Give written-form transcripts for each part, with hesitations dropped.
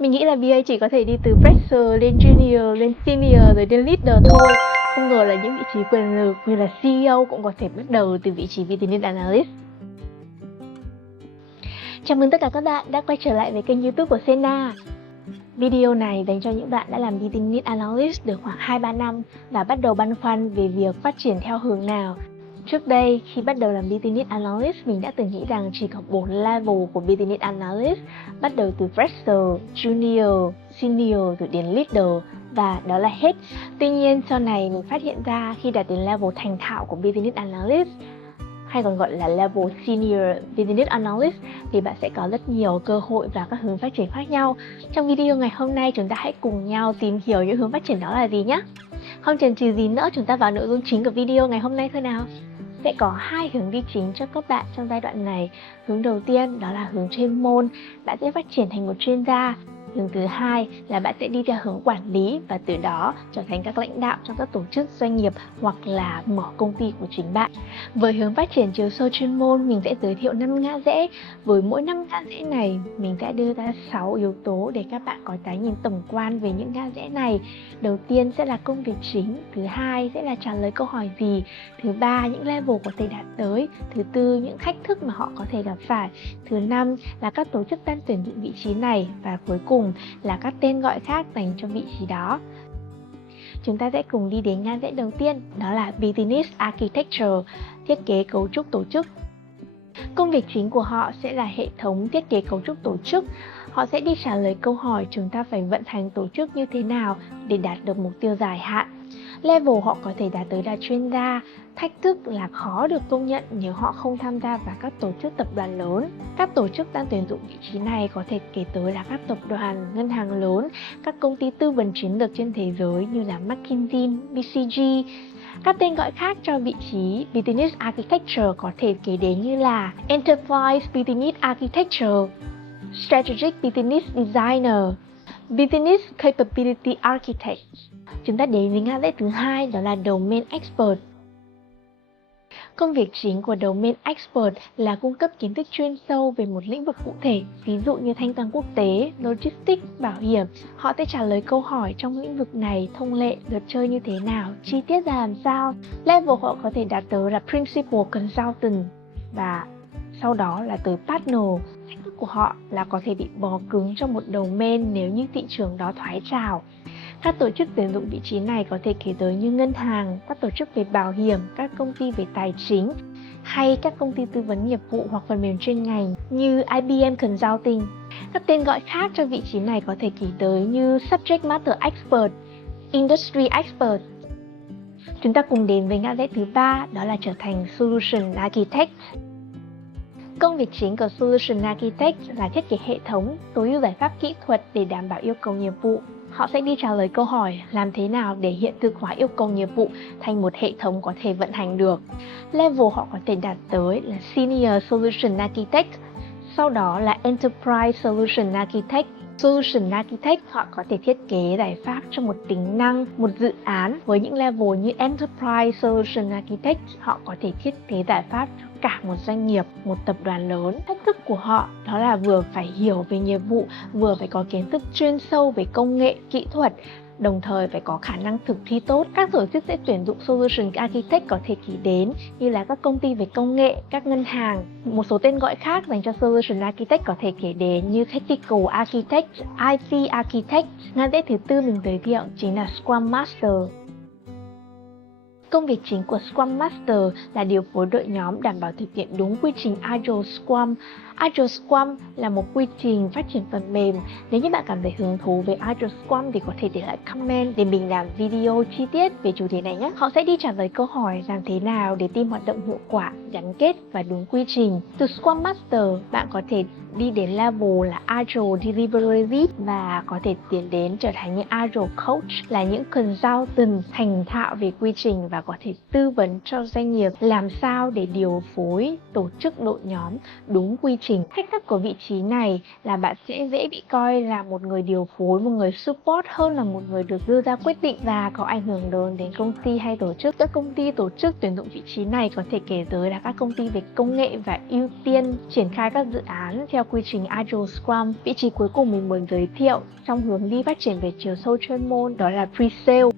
Mình nghĩ là BA chỉ có thể đi từ fresher lên junior, lên senior rồi đến leader thôi. Không ngờ là những vị trí quyền lực như là CEO cũng có thể bắt đầu từ vị trí Business Analyst. Chào mừng tất cả các bạn đã quay trở lại với kênh YouTube của Sena. Video này dành cho những bạn đã làm Business Analyst được khoảng 2-3 năm và bắt đầu băn khoăn về việc phát triển theo hướng nào. Trước đây, khi bắt đầu làm Business Analyst, mình đã từng nghĩ rằng chỉ có 4 level của Business Analyst, bắt đầu từ Fresher, Junior, Senior rồi đến Leader, và đó là hết. Tuy nhiên, sau này mình phát hiện ra khi đạt đến level thành thạo của Business Analyst, hay còn gọi là level Senior Business Analyst, thì bạn sẽ có rất nhiều cơ hội và các hướng phát triển khác nhau. Trong video ngày hôm nay, chúng ta hãy cùng nhau tìm hiểu những hướng phát triển đó là gì nhé. Không chần chừ gì nữa, chúng ta vào nội dung chính của video ngày hôm nay thôi nào. Sẽ có 2 hướng đi chính cho các bạn trong giai đoạn này. Hướng đầu tiên đó là hướng chuyên môn, bạn sẽ phát triển thành một chuyên gia. Hướng thứ hai là bạn sẽ đi theo hướng quản lý và từ đó trở thành các lãnh đạo trong các tổ chức, doanh nghiệp hoặc là mở công ty của chính bạn. Với hướng phát triển chiều sâu chuyên môn, mình sẽ giới thiệu 5 ngã rẽ. Với mỗi 5 ngã rẽ này, mình sẽ đưa ra 6 yếu tố để các bạn có cái nhìn tổng quan về những ngã rẽ này. Đầu tiên sẽ là công việc chính, thứ hai sẽ là trả lời câu hỏi gì, thứ ba những level có thể đạt tới, thứ tư những thách thức mà họ có thể gặp phải, thứ năm là các tổ chức đang tuyển dụng vị trí này, và cuối cùng là các tên gọi khác dành cho vị trí đó. Chúng ta sẽ cùng đi đến ngã rẽ đầu tiên, đó là Business Architecture, thiết kế cấu trúc tổ chức. Công việc chính của họ sẽ là hệ thống thiết kế cấu trúc tổ chức. Họ sẽ đi trả lời câu hỏi chúng ta phải vận hành tổ chức như thế nào để đạt được mục tiêu dài hạn. Level họ có thể đạt tới là chuyên gia. Thách thức là khó được công nhận nếu họ không tham gia vào các tổ chức tập đoàn lớn. Các tổ chức đang tuyển dụng vị trí này có thể kể tới là các tập đoàn, ngân hàng lớn, các công ty tư vấn chiến lược trên thế giới như là McKinsey, BCG. Các tên gọi khác cho vị trí Business Architecture có thể kể đến như là Enterprise Business Architecture, Strategic Business Designer, Business Capability Architect. Chúng ta đến với ngã rẽ thứ hai, đó là Domain Expert. Công việc chính của Domain Expert là cung cấp kiến thức chuyên sâu về một lĩnh vực cụ thể, ví dụ như thanh toán quốc tế, logistics, bảo hiểm. Họ sẽ trả lời câu hỏi trong lĩnh vực này, thông lệ, luật chơi như thế nào, chi tiết ra làm sao. Level họ có thể đạt tới là Principal Consultant và sau đó là tới Partner. Thách thức của họ là có thể bị bó cứng trong một domain nếu như thị trường đó thoái trào. Các tổ chức tuyển dụng vị trí này có thể kể tới như ngân hàng, các tổ chức về bảo hiểm, các công ty về tài chính, hay các công ty tư vấn nghiệp vụ hoặc phần mềm chuyên ngành như IBM Consulting. Các tên gọi khác cho vị trí này có thể kể tới như Subject Matter Expert, Industry Expert. Chúng ta cùng đến với ngã rẽ thứ ba, đó là trở thành Solution Architect. Công việc chính của Solution Architect là thiết kế hệ thống, tối ưu giải pháp kỹ thuật để đảm bảo yêu cầu nghiệp vụ. Họ sẽ đi trả lời câu hỏi làm thế nào để hiện thực hóa yêu cầu nghiệp vụ thành một hệ thống có thể vận hành được. Level họ có thể đạt tới là Senior Solution Architect, sau đó là Enterprise Solution Architect. Solution Architect họ có thể thiết kế giải pháp cho một tính năng, một dự án. Với những level như Enterprise Solution Architect, họ có thể thiết kế giải pháp cho cả một doanh nghiệp, một tập đoàn lớn. Thách thức của họ đó là vừa phải hiểu về nghiệp vụ, vừa phải có kiến thức chuyên sâu về công nghệ, kỹ thuật, đồng thời phải có khả năng thực thi tốt. Các tổ chức sẽ tuyển dụng Solution Architect có thể kể đến như là các công ty về công nghệ, các ngân hàng. Một số tên gọi khác dành cho Solution Architect có thể kể đến như Technical Architect, IT Architect. Ngã rẽ thứ tư mình giới thiệu chính là Scrum Master. Công việc chính của Scrum Master là điều phối đội nhóm đảm bảo thực hiện đúng quy trình Agile Scrum. Agile Scrum là một quy trình phát triển phần mềm. Nếu như bạn cảm thấy hứng thú về Agile Scrum thì có thể để lại comment để mình làm video chi tiết về chủ đề này nhé. Họ sẽ đi trả lời câu hỏi làm thế nào để team hoạt động hiệu quả, gắn kết và đúng quy trình. Từ Scrum Master, bạn có thể đi đến level là Agile Delivery Lead và có thể tiến đến trở thành những Agile Coach, là những consultant thành thạo về quy trình và có thể tư vấn cho doanh nghiệp làm sao để điều phối tổ chức đội nhóm đúng quy trình. Thách thức của vị trí này là bạn sẽ dễ bị coi là một người điều phối, một người support hơn là một người được đưa ra quyết định và có ảnh hưởng lớn đến công ty hay tổ chức. Các công ty tổ chức tuyển dụng vị trí này có thể kể tới là các công ty về công nghệ và ưu tiên triển khai các dự án theo Theo quy trình Agile Scrum, vị trí cuối cùng mình muốn giới thiệu trong hướng đi phát triển về chiều sâu chuyên môn đó là Pre-Sale.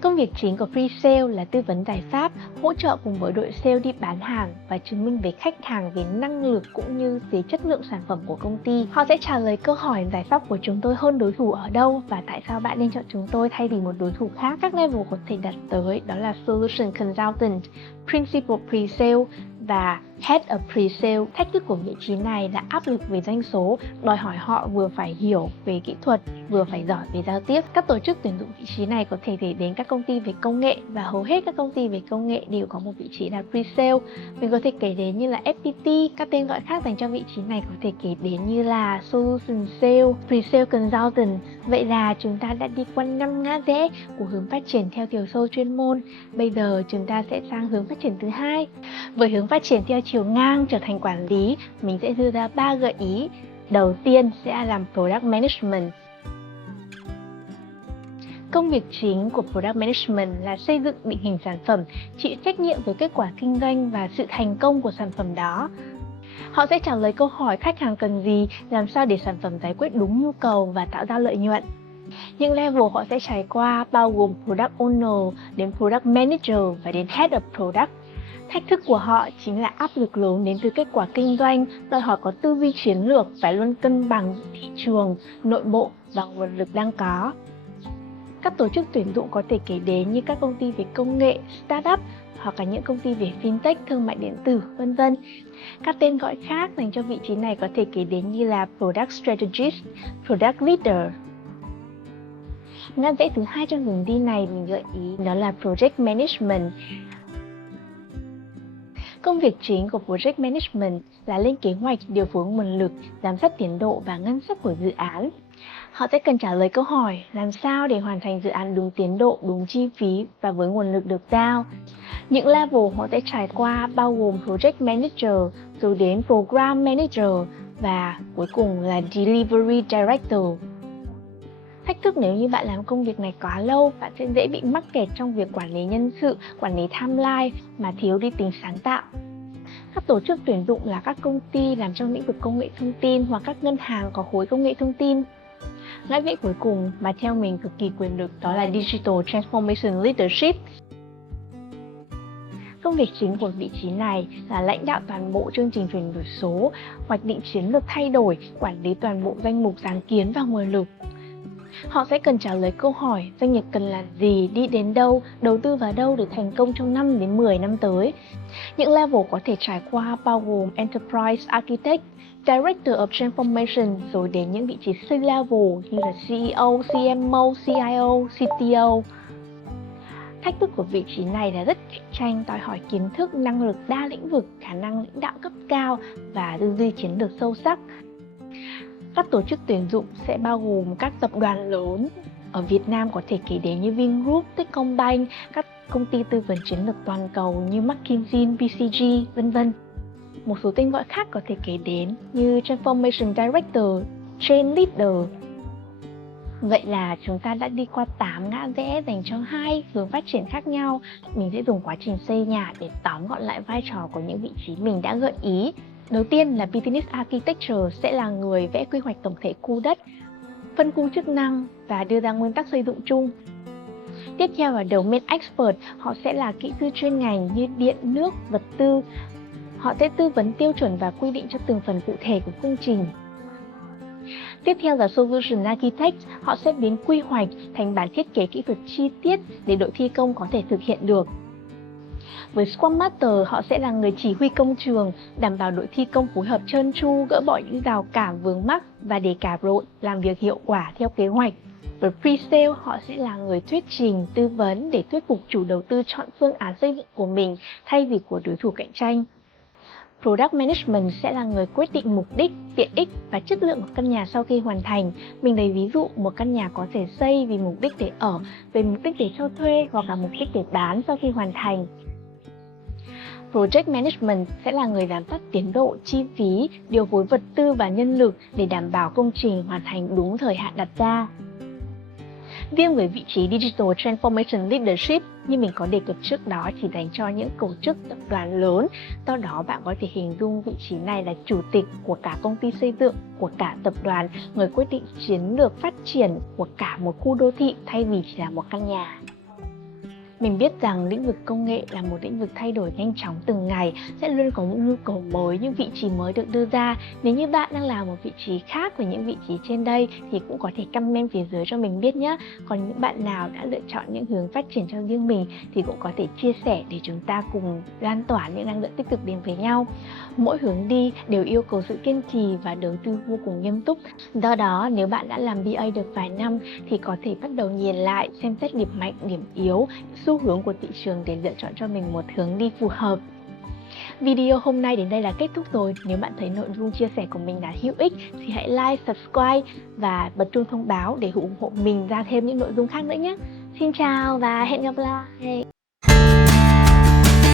Công việc chính của Pre-Sale là tư vấn giải pháp, hỗ trợ cùng với đội sale đi bán hàng và chứng minh với khách hàng về năng lực cũng như về chất lượng sản phẩm của công ty. Họ sẽ trả lời câu hỏi giải pháp của chúng tôi hơn đối thủ ở đâu và tại sao bạn nên chọn chúng tôi thay vì một đối thủ khác. Các level có thể đạt tới đó là Solution Consultant, Principal Pre-Sale và Head of Pre-Sale. Thách thức của vị trí này là áp lực về doanh số, đòi hỏi họ vừa phải hiểu về kỹ thuật, vừa phải giỏi về giao tiếp. Các tổ chức tuyển dụng vị trí này có thể kể đến các công ty về công nghệ và hầu hết các công ty về công nghệ đều có một vị trí là Pre-Sale. Mình có thể kể đến như là FPT, các tên gọi khác dành cho vị trí này có thể kể đến như là Solution Sale, Pre-Sale Consultant. Vậy là chúng ta đã đi qua 5 ngã rẽ của hướng phát triển theo chiều sâu chuyên môn. Bây giờ chúng ta sẽ sang hướng phát triển thứ hai. Với hướng phát triển theo chiều ngang trở thành quản lý, mình sẽ đưa ra 3 gợi ý. Đầu tiên sẽ làm Product Management. Công việc chính của Product Management là xây dựng định hình sản phẩm, chịu trách nhiệm với kết quả kinh doanh và sự thành công của sản phẩm đó. Họ sẽ trả lời câu hỏi khách hàng cần gì, làm sao để sản phẩm giải quyết đúng nhu cầu và tạo ra lợi nhuận. Những level họ sẽ trải qua bao gồm Product Owner, đến Product Manager và đến Head of Product. Thách thức của họ chính là áp lực lớn đến từ kết quả kinh doanh, đòi hỏi có tư duy chiến lược phải luôn cân bằng thị trường, nội bộ và nguồn lực đang có. Các tổ chức tuyển dụng có thể kể đến như các công ty về công nghệ, startup hoặc là những công ty về fintech, thương mại điện tử, vân vân. Các tên gọi khác dành cho vị trí này có thể kể đến như là Product Strategist, Product Leader. Ngã rẽ thứ hai trong hướng đi này mình gợi ý đó là Project Management. Công việc chính của Project Management là lên kế hoạch, điều phối nguồn lực, giám sát tiến độ và ngân sách của dự án. Họ sẽ cần trả lời câu hỏi làm sao để hoàn thành dự án đúng tiến độ, đúng chi phí và với nguồn lực được giao. Những level họ sẽ trải qua bao gồm Project Manager, rồi đến Program Manager và cuối cùng là Delivery Director. Thách thức nếu như bạn làm công việc này quá lâu, bạn sẽ dễ bị mắc kẹt trong việc quản lý nhân sự, quản lý timeline mà thiếu đi tính sáng tạo. Các tổ chức tuyển dụng là các công ty làm trong lĩnh vực công nghệ thông tin hoặc các ngân hàng có khối công nghệ thông tin. Ngã rẽ cuối cùng mà theo mình cực kỳ quyền lực đó là Digital Transformation Leadership. Công việc chính của vị trí này là lãnh đạo toàn bộ chương trình chuyển đổi số, hoạch định chiến lược thay đổi, quản lý toàn bộ danh mục sáng kiến và nguồn lực. Họ sẽ cần trả lời câu hỏi doanh nghiệp cần làm gì, đi đến đâu, đầu tư vào đâu để thành công trong 5 đến 10 năm tới. Những level có thể trải qua bao gồm Enterprise Architect, Director of Transformation rồi đến những vị trí C-level như là CEO, CMO, CIO, CTO. Thách thức của vị trí này là rất cạnh tranh, đòi hỏi kiến thức, năng lực đa lĩnh vực, khả năng lãnh đạo cấp cao và tư duy chiến lược sâu sắc. Các tổ chức tuyển dụng sẽ bao gồm các tập đoàn lớn ở Việt Nam có thể kể đến như Vingroup, Techcombank, các công ty tư vấn chiến lược toàn cầu như McKinsey, BCG, vân vân. Một số tên gọi khác có thể kể đến như Transformation Director, Change Leader. Vậy là chúng ta đã đi qua 8 ngã rẽ dành cho 2 hướng phát triển khác nhau. Mình sẽ dùng quá trình xây nhà để tóm gọn lại vai trò của những vị trí mình đã gợi ý. Đầu tiên là Business Architecture sẽ là người vẽ quy hoạch tổng thể khu đất, phân khu chức năng và đưa ra nguyên tắc xây dựng chung. Tiếp theo là Domain Expert, họ sẽ là kỹ sư chuyên ngành như điện, nước, vật tư. Họ sẽ tư vấn tiêu chuẩn và quy định cho từng phần cụ thể của công trình. Tiếp theo là Solution Architect, họ sẽ biến quy hoạch thành bản thiết kế kỹ thuật chi tiết để đội thi công có thể thực hiện được. Với Scrum Master, họ sẽ là người chỉ huy công trường, đảm bảo đội thi công phối hợp trơn tru, gỡ bỏ những rào cản vướng mắc và để cả đội làm việc hiệu quả theo kế hoạch. Với Pre-Sale, họ sẽ là người thuyết trình, tư vấn để thuyết phục chủ đầu tư chọn phương án xây dựng của mình thay vì của đối thủ cạnh tranh. Product Management sẽ là người quyết định mục đích, tiện ích và chất lượng của căn nhà sau khi hoàn thành. Mình lấy ví dụ một căn nhà có thể xây vì mục đích để ở, về mục đích để cho thuê hoặc là mục đích để bán sau khi hoàn thành. Project Management sẽ là người giám sát tiến độ, chi phí, điều phối vật tư và nhân lực để đảm bảo công trình hoàn thành đúng thời hạn đặt ra. Riêng với vị trí Digital Transformation Leadership, như mình có đề cập trước đó, chỉ dành cho những tổ chức tập đoàn lớn. Do đó bạn có thể hình dung vị trí này là chủ tịch của cả công ty xây dựng, của cả tập đoàn, người quyết định chiến lược phát triển của cả một khu đô thị thay vì chỉ là một căn nhà. Mình biết rằng lĩnh vực công nghệ là một lĩnh vực thay đổi nhanh chóng từng ngày, sẽ luôn có những nhu cầu mới, những vị trí mới được đưa ra. Nếu như bạn đang làm một vị trí khác với những vị trí trên đây thì cũng có thể comment phía dưới cho mình biết nhé. Còn những bạn nào đã lựa chọn những hướng phát triển cho riêng mình thì cũng có thể chia sẻ để chúng ta cùng lan tỏa những năng lượng tích cực đến với nhau. Mỗi hướng đi đều yêu cầu sự kiên trì và đầu tư vô cùng nghiêm túc. Do đó, nếu bạn đã làm BA được vài năm thì có thể bắt đầu nhìn lại, xem xét điểm mạnh, điểm yếu, xu hướng của thị trường để lựa chọn cho mình một hướng đi phù hợp. Video hôm nay đến đây là kết thúc rồi. Nếu bạn thấy nội dung chia sẻ của mình là hữu ích thì hãy like, subscribe và bật chuông thông báo để ủng hộ mình ra thêm những nội dung khác nữa nhé. Xin chào và hẹn gặp lại!